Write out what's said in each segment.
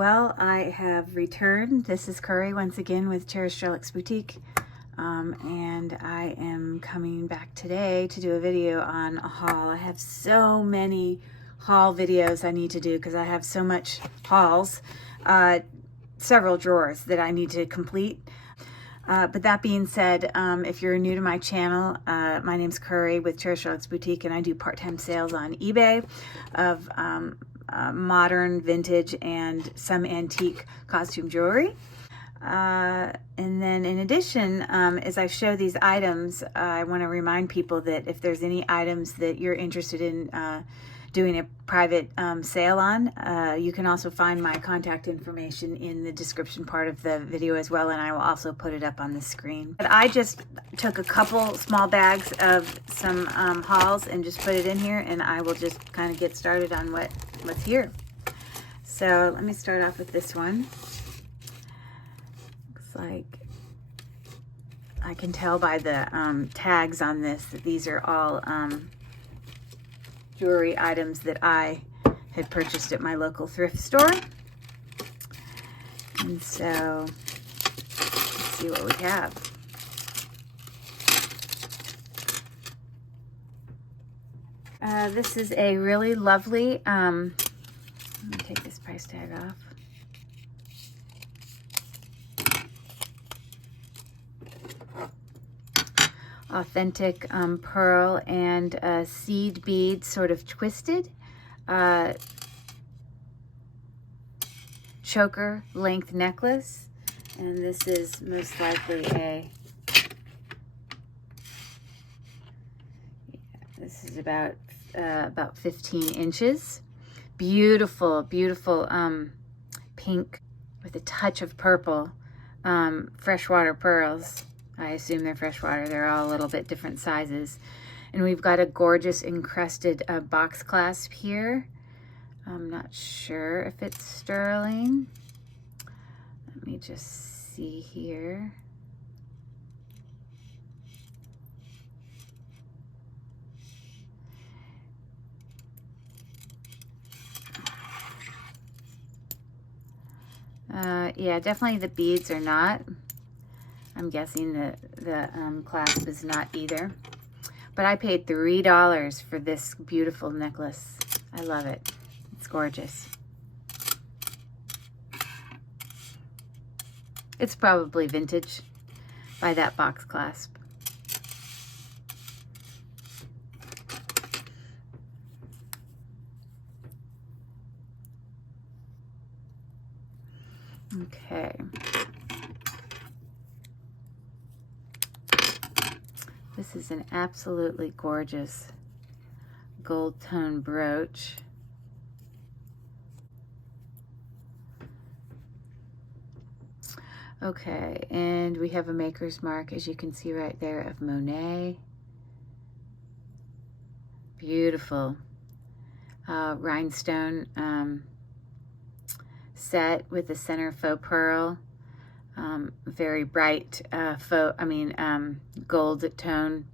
well, I have returned. This is Curry once again with Cherished Relics Boutique, and I am coming back today to do a video on a haul. I have so many haul videos I need to do because I have so much hauls, several drawers that I need to complete. But that being said, if you're new to my channel, my name's Curry with Cherished Relics Boutique, and I do part-time sales on eBay of modern, vintage, and some antique costume jewelry. And then in addition, as I show these items, I want to remind people that if there's any items that you're interested in doing a private sale on, you can also find my contact information in the description part of the video as well, and I will also put it up on the screen. But I just took a couple small bags of some hauls and just put it in here, and I will just kind of get started on what's here. So let me start off with this one. Looks like I can tell by the tags on this that these are all jewelry items that I had purchased at my local thrift store. And so let's see what we have. This is a really lovely, let me take this price tag off. Authentic pearl and seed bead, sort of twisted, choker length necklace, and this is most likely this is about 15 inches. Beautiful, beautiful pink with a touch of purple, freshwater pearls. I assume they're freshwater. They're all a little bit different sizes. And we've got a gorgeous encrusted box clasp here. I'm not sure if it's sterling. Let me just see here. Yeah, definitely the beads are not. I'm guessing that the clasp is not either. But I paid $3 for this beautiful necklace. I love it. It's gorgeous. It's probably vintage by that box clasp. Okay. This is an absolutely gorgeous gold tone brooch. Okay, and we have a maker's mark, as you can see right there, of Monet. Beautiful rhinestone set with the center faux pearl. Very bright gold tone.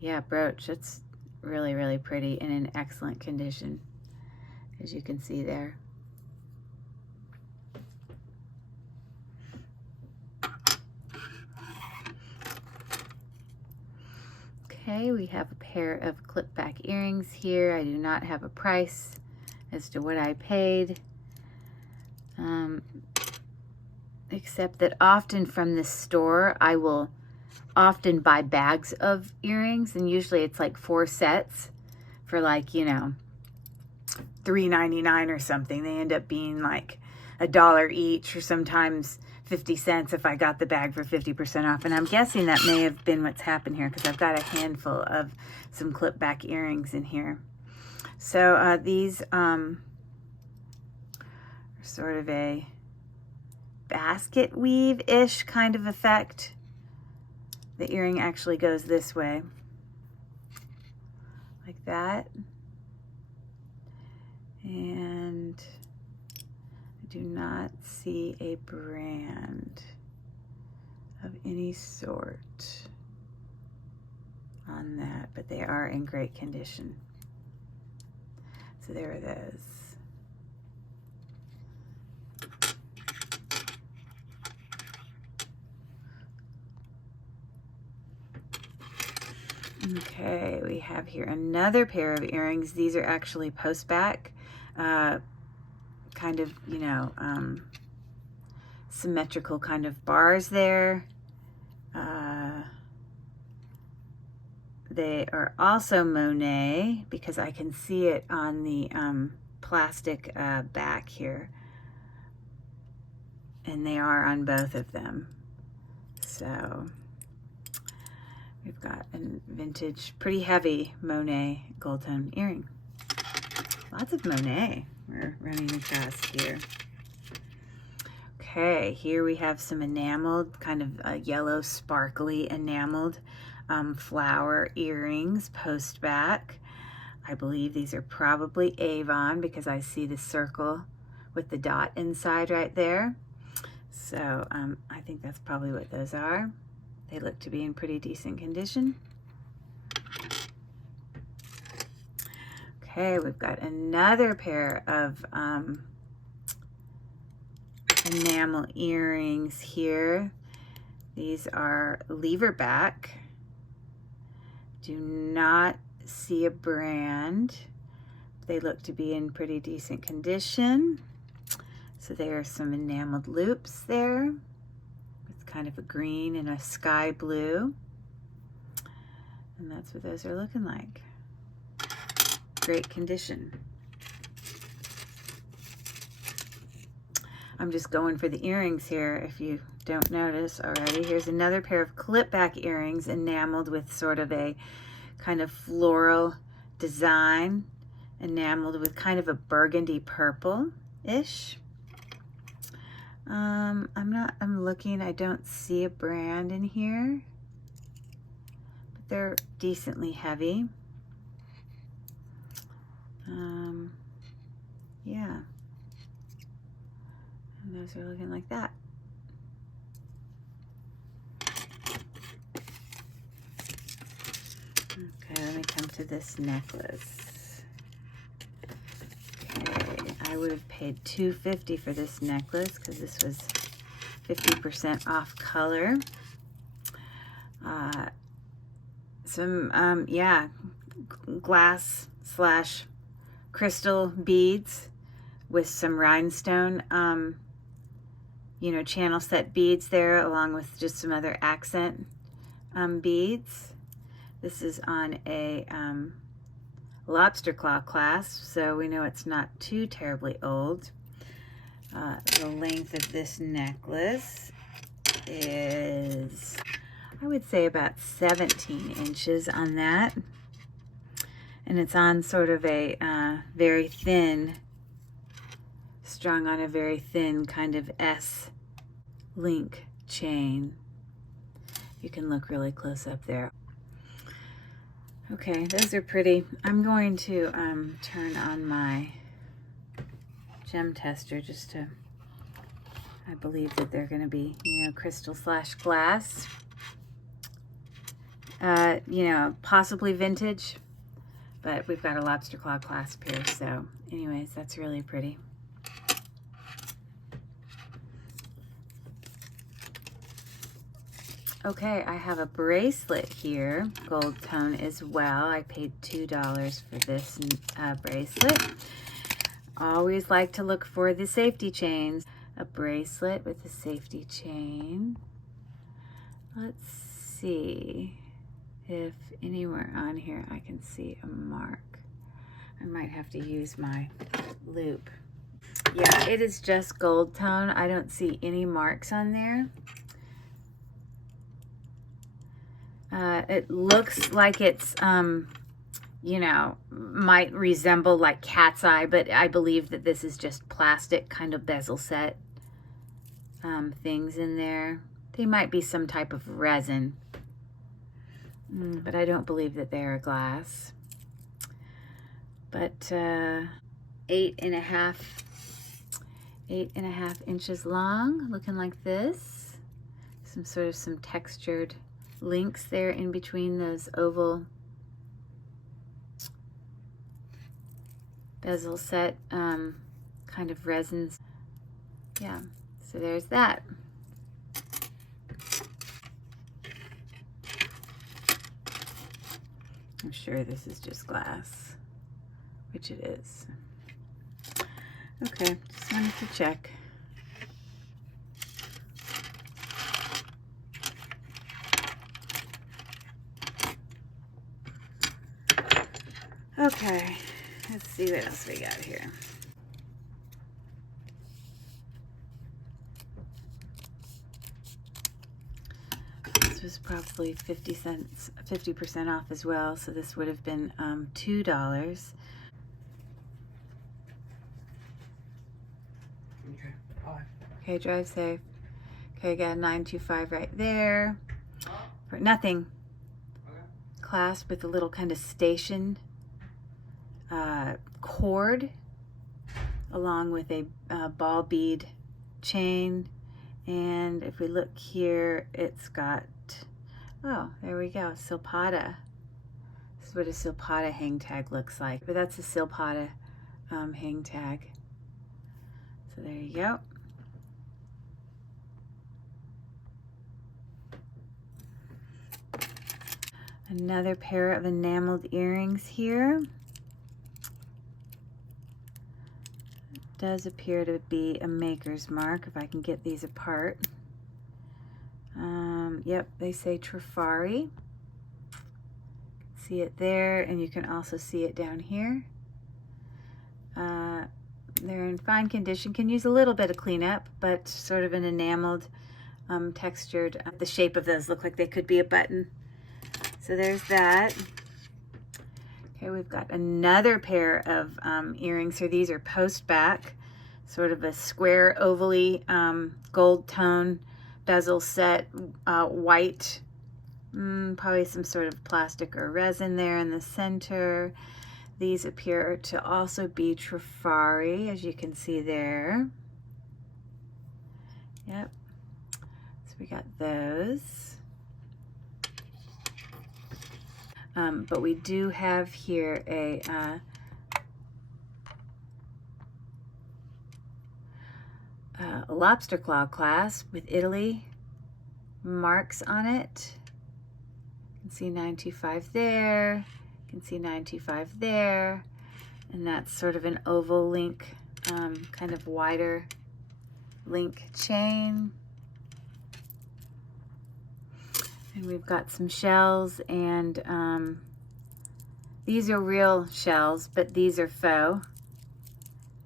Yeah, brooch. It's really, really pretty and in excellent condition, as you can see there. Okay, we have a pair of clip back earrings here. I do not have a price as to what I paid. Except that often from this store, I will often buy bags of earrings, and usually it's like 4 sets for like, you know, $3.99 or something. They end up being like $1 each, or sometimes 50 cents if I got the bag for 50% off. And I'm guessing that may have been what's happened here, because I've got a handful of some clip back earrings in here. So these are sort of a basket weave-ish kind of effect. The earring actually goes this way, like that. And I do not see a brand of any sort on that, but they are in great condition. So there are those. Okay, we have here another pair of earrings. These are actually post back, kind of, you know, symmetrical kind of bars there. They are also Monet because I can see it on the plastic back here. And they are on both of them. So we've got a vintage, pretty heavy Monet gold tone earring. Lots of Monet we're running across here. Okay, here we have some enameled, kind of yellow, sparkly enameled flower earrings, post back. I believe these are probably Avon because I see the circle with the dot inside right there. So I think that's probably what those are. They look to be in pretty decent condition. Okay, we've got another pair of enamel earrings here. These are lever back. Do not see a brand. They look to be in pretty decent condition. So there are some enameled loops there with kind of a green and a sky blue. And that's what those are looking like. Great condition. I'm just going for the earrings here if you don't notice already. Here's another pair of clip back earrings enameled with sort of a kind of floral design, enameled with kind of a burgundy purple-ish. I'm looking, I don't see a brand in here, but they're decently heavy. Yeah. And those are looking like that. Okay, let me come to this necklace. Okay, I would have paid $250 for this necklace because this was 50% off color. Some, yeah, glass / crystal beads with some rhinestone, you know, channel set beads there, along with just some other accent beads. This is on a lobster claw clasp, so we know it's not too terribly old. The length of this necklace is, I would say, about 17 inches on that. And it's on sort of a very thin, strung on a very thin kind of S-link chain. You can look really close up there. Okay, those are pretty. I'm going to turn on my gem tester just to, I believe that they're going to be, you know, crystal / glass. You know, possibly vintage, but we've got a lobster claw clasp here. So anyways, that's really pretty. Okay, I have a bracelet here, gold tone as well. I paid $2 for this bracelet. Always like to look for the safety chains. A bracelet with a safety chain. Let's see if anywhere on here I can see a mark. I might have to use my loop. Yeah, it is just gold tone. I don't see any marks on there. It looks like it's, you know, might resemble like cat's eye, but I believe that this is just plastic kind of bezel set things in there. They might be some type of resin, but I don't believe that they are glass. But 8.5 inches long, looking like this. Some textured links there in between those oval bezel set kind of resins. Yeah, so there's that. I'm sure this is just glass, which it is. Okay, just wanted to check. Okay, let's see what else we got here. This was probably 50 cents, 50% off as well, so this would have been $2. Okay, bye. Okay, drive safe. Okay, got a 925 right there. For nothing. Okay. Clasp with a little kind of station cord, along with a ball bead chain. And if we look here, it's got, oh, there we go, silpata. This is what a silpata hang tag looks like. But that's a silpata hang tag. So there you go. Another pair of enameled earrings here. Does appear to be a maker's mark if I can get these apart. Yep, they say Trifari. See it there, and you can also see it down here. They're in fine condition, can use a little bit of cleanup, but sort of an enameled, textured. The shape of those look like they could be a button. So there's that. Okay, we've got another pair of earrings here. These are post back, sort of a square ovally gold tone bezel set, white, probably some sort of plastic or resin there in the center. These appear to also be Trifari, as you can see there. Yep, so we got those. But we do have here a lobster claw clasp with Italy marks on it. You can see 925 there. You can see 925 there. And that's sort of an oval link, kind of wider link chain. And we've got some shells, and these are real shells, but these are faux.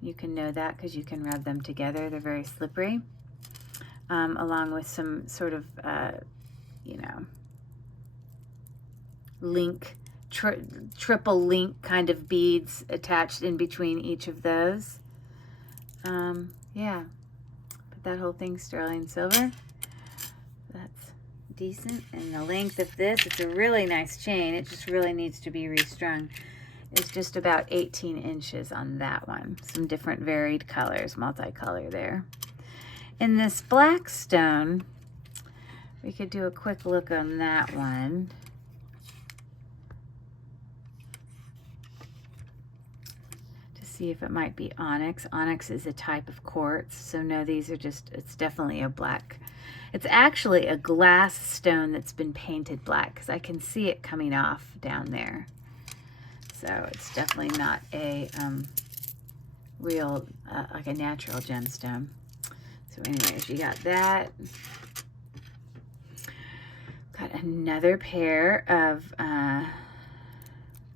You can know that because you can rub them together. They're very slippery, along with some sort of, you know, link, triple link kind of beads attached in between each of those. Yeah, but that whole thing's sterling silver. That's decent. And the length of this, it's a really nice chain. It just really needs to be restrung. It's just about 18 inches on that one. Some different varied colors, multicolor there. In this black stone, we could do a quick look on that one. To see if it might be onyx. Onyx is a type of quartz, so no, these are just, it's definitely a black. It's actually a glass stone that's been painted black, because I can see it coming off down there. So it's definitely not a real, like a natural gemstone. So anyways, you got that. Got another pair of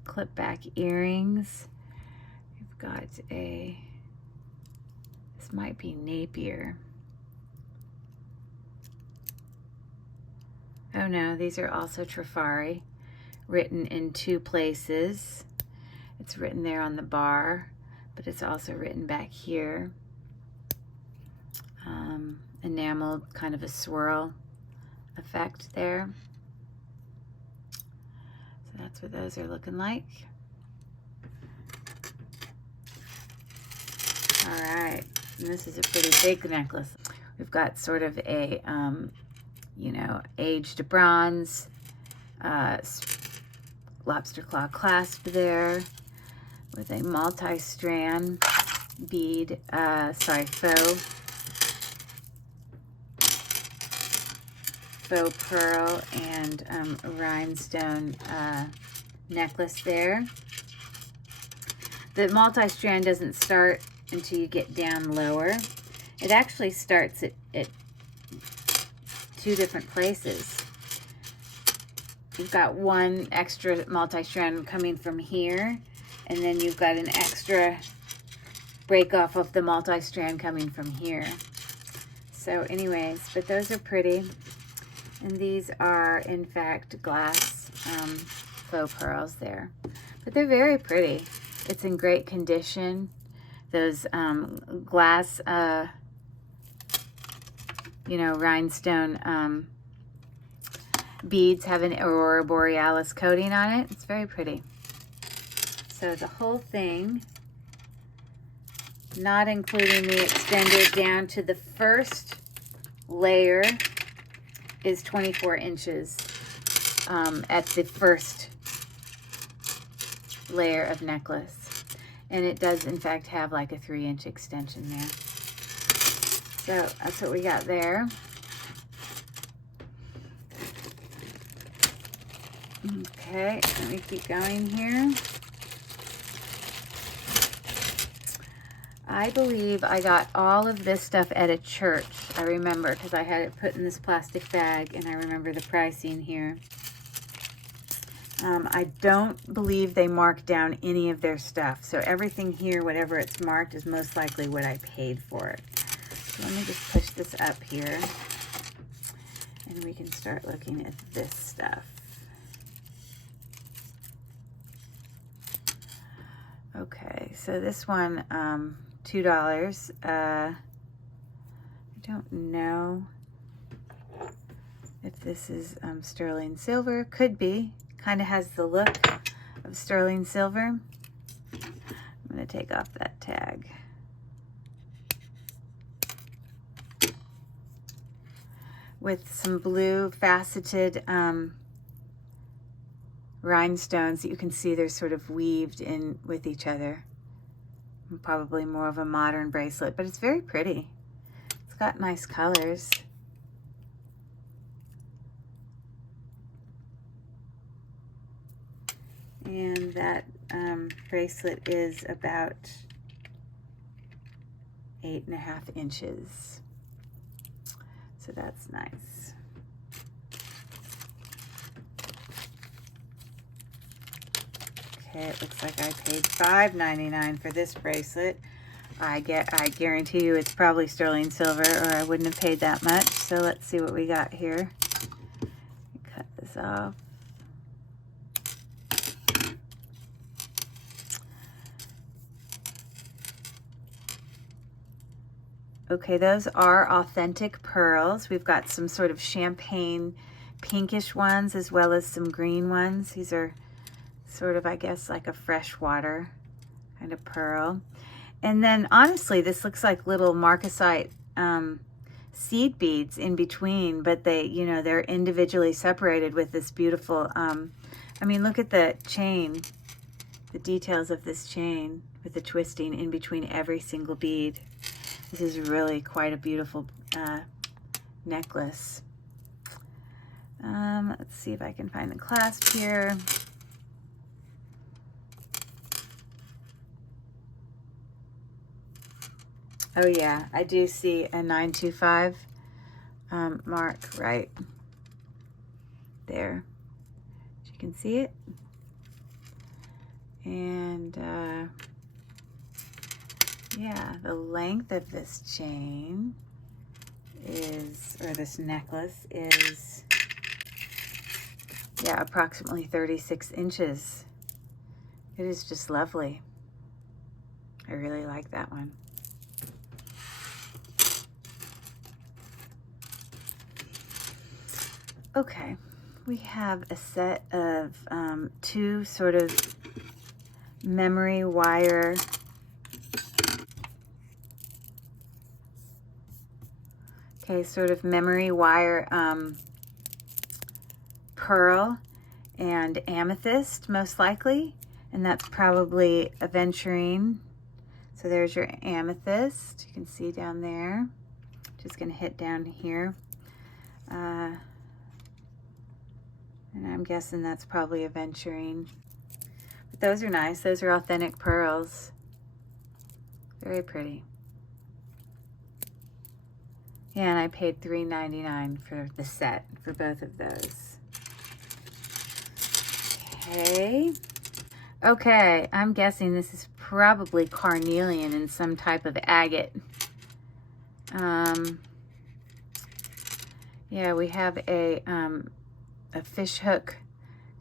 clip back earrings. We've got a, this might be Napier. Oh no, these are also Trifari, written in two places. It's written there on the bar, but it's also written back here. Enameled, kind of a swirl effect there. So that's what those are looking like. All right, and this is a pretty big necklace. We've got sort of a, you know, aged bronze, lobster claw clasp there with a multi-strand bead, faux pearl and rhinestone necklace there. The multi-strand doesn't start until you get down lower. It actually starts at two different places. You've got one extra multi-strand coming from here, and then you've got an extra break off of the multi-strand coming from here. So anyways, but those are pretty. And these are, in fact, glass faux pearls there. But they're very pretty. It's in great condition. Those glass, you know, rhinestone beads have an Aurora Borealis coating on it. It's very pretty. So the whole thing, not including the extender down to the first layer, is 24 inches at the first layer of necklace. And it does, in fact, have like a 3-inch extension there. So that's what we got there. Okay, let me keep going here. I believe I got all of this stuff at a church. I remember, because I had it put in this plastic bag, and I remember the pricing here. I don't believe they marked down any of their stuff. So everything here, whatever it's marked, is most likely what I paid for it. So let me just push this up here, and we can start looking at this stuff. Okay, so this one, $2. I don't know if this is sterling silver. Could be. Kind of has the look of sterling silver. I'm going to take off that tag. With some blue faceted rhinestones that you can see they're sort of weaved in with each other. Probably more of a modern bracelet, but it's very pretty. It's got nice colors. And that bracelet is about 8.5 inches. So that's nice. Okay, it looks like I paid $5.99 for this bracelet. I guarantee you it's probably sterling silver, or I wouldn't have paid that much. So let's see what we got here. Cut this off. Okay, those are authentic pearls. We've got some sort of champagne pinkish ones as well as some green ones. These are sort of, I guess, like a freshwater kind of pearl. And then honestly, this looks like little marcasite seed beads in between, but they, you know, they're individually separated with this beautiful, I mean, look at the chain, the details of this chain with the twisting in between every single bead. This is really quite a beautiful necklace. Let's see if I can find the clasp here. Oh yeah, I do see a 925 mark right there. You can see it. And yeah, the length of this chain is, or this necklace is, yeah, approximately 36 inches. It is just lovely. I really like that one. Okay, we have a set of two sort of memory wire sort of memory wire pearl and amethyst, most likely, and that's probably aventurine. So there's your amethyst, you can see down there. Just gonna hit down here, and I'm guessing that's probably aventurine. those are nice. Those are authentic pearls. Very pretty. Yeah, and I paid $3.99 for the set for both of those. Okay. Okay, I'm guessing this is probably carnelian in some type of agate. Yeah, we have a fish hook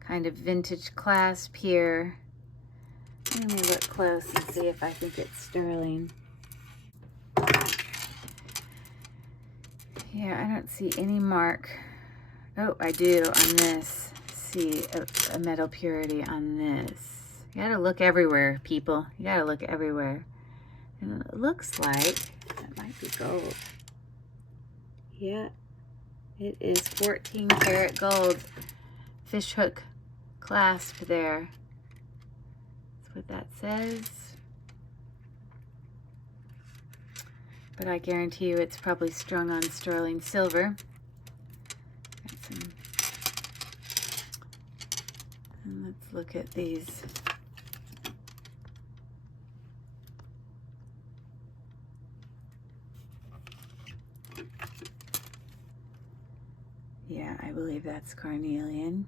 kind of vintage clasp here. Let me look close and see if I think it's sterling. Yeah, I don't see any mark. Oh, I do on this. See a metal purity on this. You gotta look everywhere, people. You gotta look everywhere. And it looks like that might be gold. Yeah, it is 14 karat gold. Fish hook clasp there. That's what that says. But I guarantee you it's probably strung on sterling silver. And let's look at these. Yeah, I believe that's carnelian.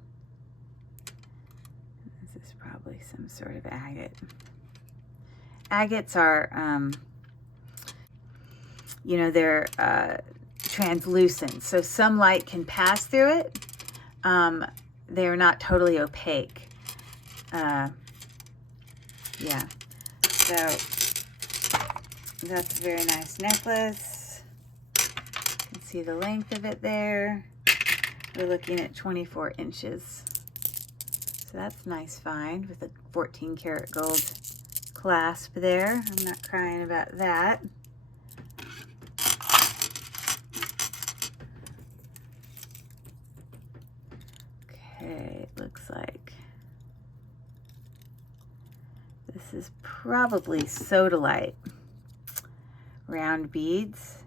This is probably some sort of agate. Agates are, you know, they're translucent, so some light can pass through it. They're not totally opaque. Yeah, so that's a very nice necklace. You can see the length of it there. We're looking at 24 inches. So that's a nice find with a 14 karat gold clasp there. I'm not crying about that. Okay, it looks like this is probably sodalite round beads.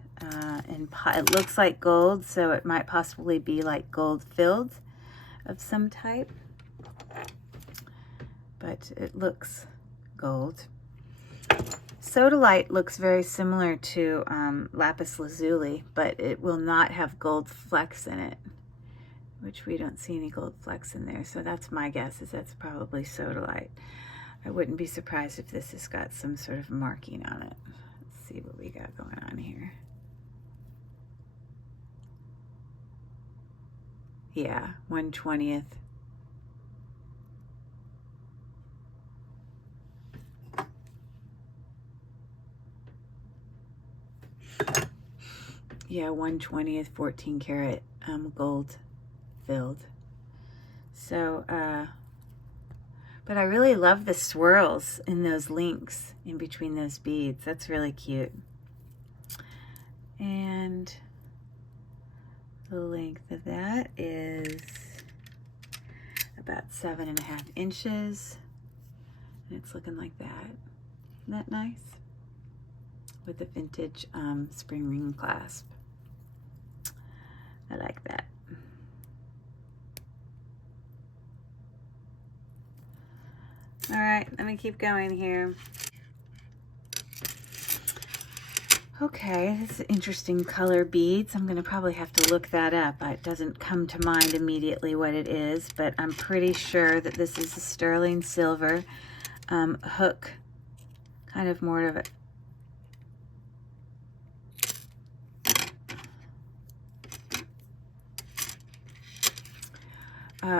And it looks like gold, so it might possibly be like gold filled of some type, but it looks gold. Sodalite looks very similar to lapis lazuli, but it will not have gold flecks in it, which we don't see any gold flecks in there, so that's my guess, is that's probably sodalite. I wouldn't be surprised if this has got some sort of marking on it. Let's see what we got going on here. Yeah, 1/20th. Yeah, 1/20th, 14 karat gold filled. So, but I really love the swirls in those links in between those beads. That's really cute. And the length of that is about 7.5 inches. And it's looking like that. Isn't that nice? With the vintage spring ring clasp. I like that. All right, let me keep going here. Okay, this is interesting color beads. I'm gonna probably have to look that up. It doesn't come to mind immediately what it is, but I'm pretty sure that this is a sterling silver hook, kind of more of a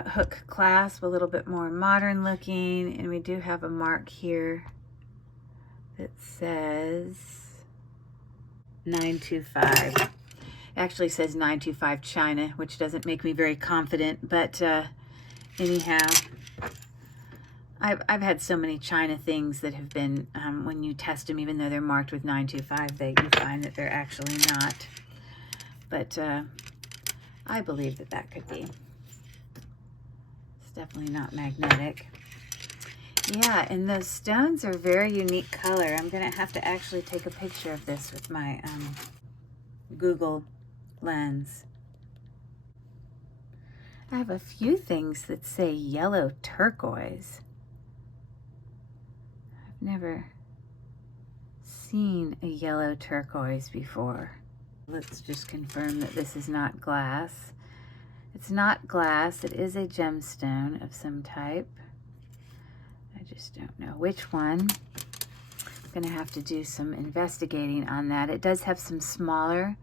hook clasp, a little bit more modern looking, and we do have a mark here that says 925. It actually says 925 China, which doesn't make me very confident, but anyhow, I've had so many China things that have been, when you test them, even though they're marked with 925, you find that they're actually not. But I believe that that could be. It's definitely not magnetic. Yeah, and those stones are very unique color. I'm gonna have to actually take a picture of this with my Google lens. I have a few things that say yellow turquoise. never seen a yellow turquoise before. Let's just confirm that this is not glass. It's not glass, it is a gemstone of some type. I just don't know which one. I'm gonna have to do some investigating on that. It does have some smaller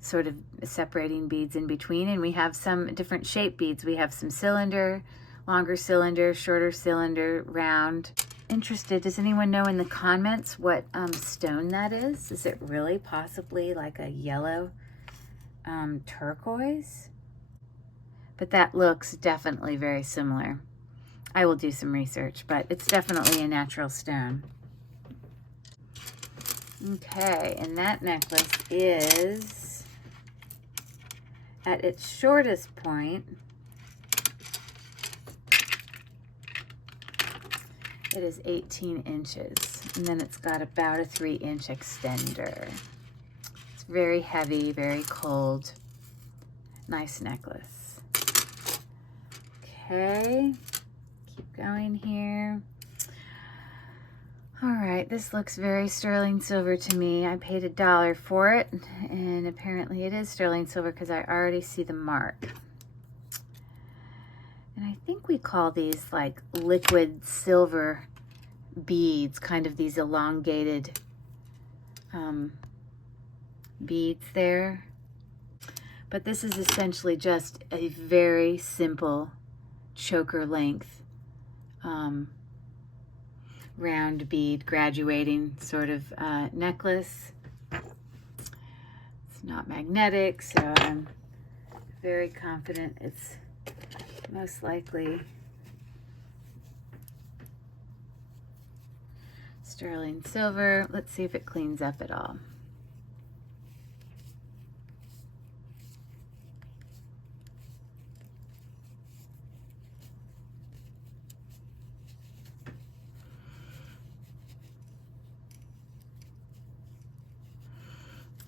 sort of separating beads in between, and we have some different shape beads. We have some cylinder, longer cylinder, shorter cylinder, round. Interested, does anyone know in the comments what stone that is? Is it really possibly like a yellow turquoise? But that looks definitely very similar. I will do some research, but it's definitely a natural stone. Okay, and that necklace is, at its shortest point, it is 18 inches, and then it's got about a 3-inch extender. It's very heavy, very cold. Nice necklace. Okay, keep going here. All right, this looks very sterling silver to me. I paid $1 for it, and apparently it is sterling silver because I already see the mark. And I think we call these like liquid silver beads, kind of these elongated beads there. But this is essentially just a very simple choker length round bead graduating sort of necklace. It's not magnetic, so I'm very confident it's most likely sterling silver. Let's see if it cleans up at all.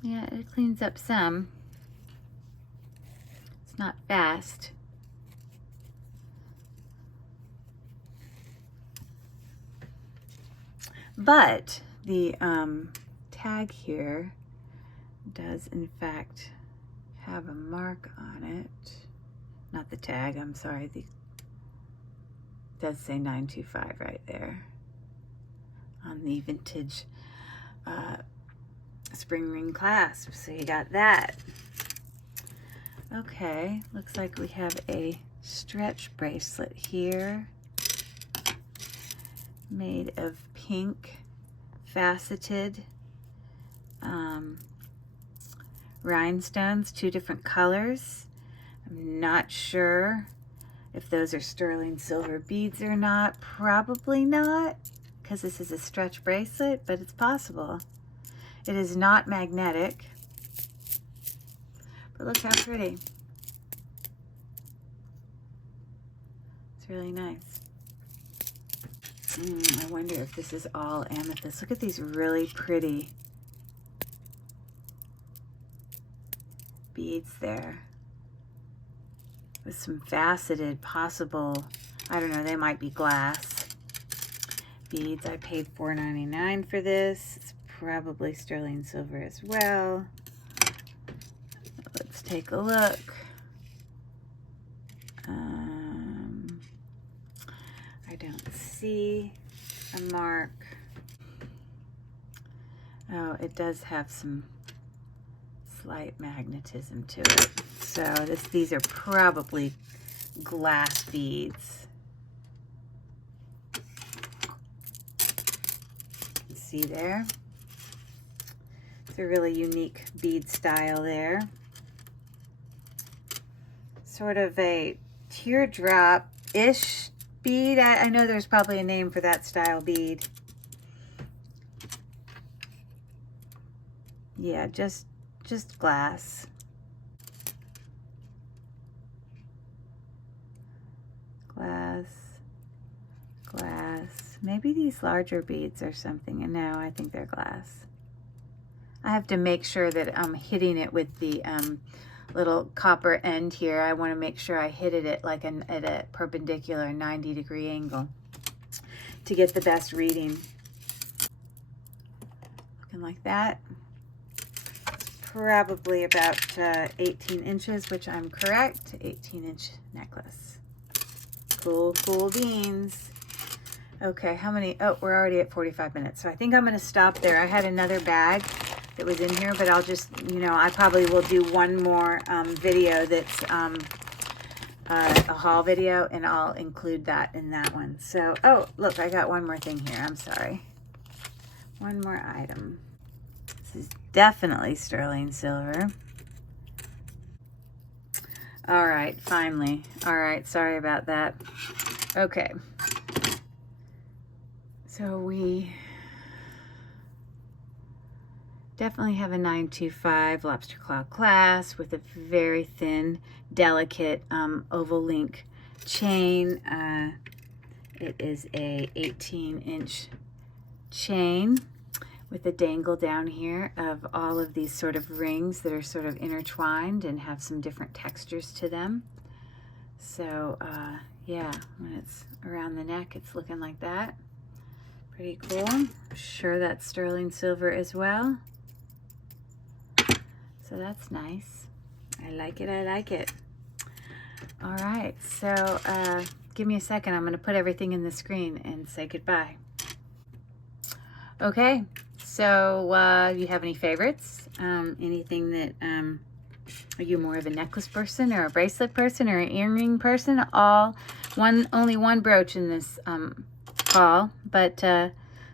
Yeah, it cleans up some. It's not fast. But the tag here does in fact have a mark on it. Not the tag, I'm sorry. It does say 925 right there on the vintage spring ring clasp. So you got that. Okay, looks like we have a stretch bracelet here made of pink faceted rhinestones, 2 different colors. I'm not sure if those are sterling silver beads or not. Probably not, because this is a stretch bracelet, but it's possible. It is not magnetic, but look how pretty. It's really nice. I wonder if this is all amethyst. Look at these really pretty beads there with some faceted possible, I don't know, they might be glass beads. I paid $4.99 for this. It's probably sterling silver as well. Let's take a look. I don't see a mark. Oh, it does have some slight magnetism to it. So these are probably glass beads. See there? It's a really unique bead style there. Sort of a teardrop-ish bead. I know there's probably a name for that style bead. Yeah, just glass. Glass. Maybe these larger beads or something. And no, I think they're glass. I have to make sure that I'm hitting it with the little copper end here. I want to make sure I hit it at like at a perpendicular 90-degree angle to get the best reading. looking like that. Probably about 18 inches, which I'm correct. 18-inch necklace. Cool, cool beans. Okay, how many? Oh, we're already at 45 minutes. So I think I'm going to stop there. I had another bag that was in here, but I'll just, you know, I probably will do one more video that's a haul video, and I'll include that in that one. So, oh, look, I got one more thing here. I'm sorry. One more item. This is definitely sterling silver. All right, finally. All right, sorry about that. Okay. So we definitely have a 925 lobster claw clasp with a very thin, delicate oval link chain. It is a 18-inch chain with a dangle down here of all of these sort of rings that are sort of intertwined and have some different textures to them. So yeah, when it's around the neck, it's looking like that. Pretty cool. I'm sure that's sterling silver as well. So that's nice. I like it, I like it. All right, so give me a second. I'm gonna put everything in the screen and say goodbye. Okay, so you have any favorites? Anything that, are you more of a necklace person or a bracelet person or an earring person? Only one brooch in this haul, but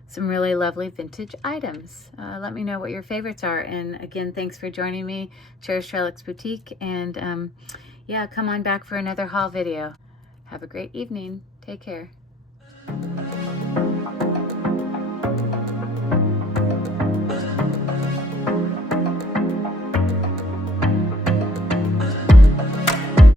some really lovely vintage items. Let me know what your favorites are. And again, thanks for joining me, Cherished Relics Boutique. And yeah, come on back for another haul video. Have a great evening. Take care.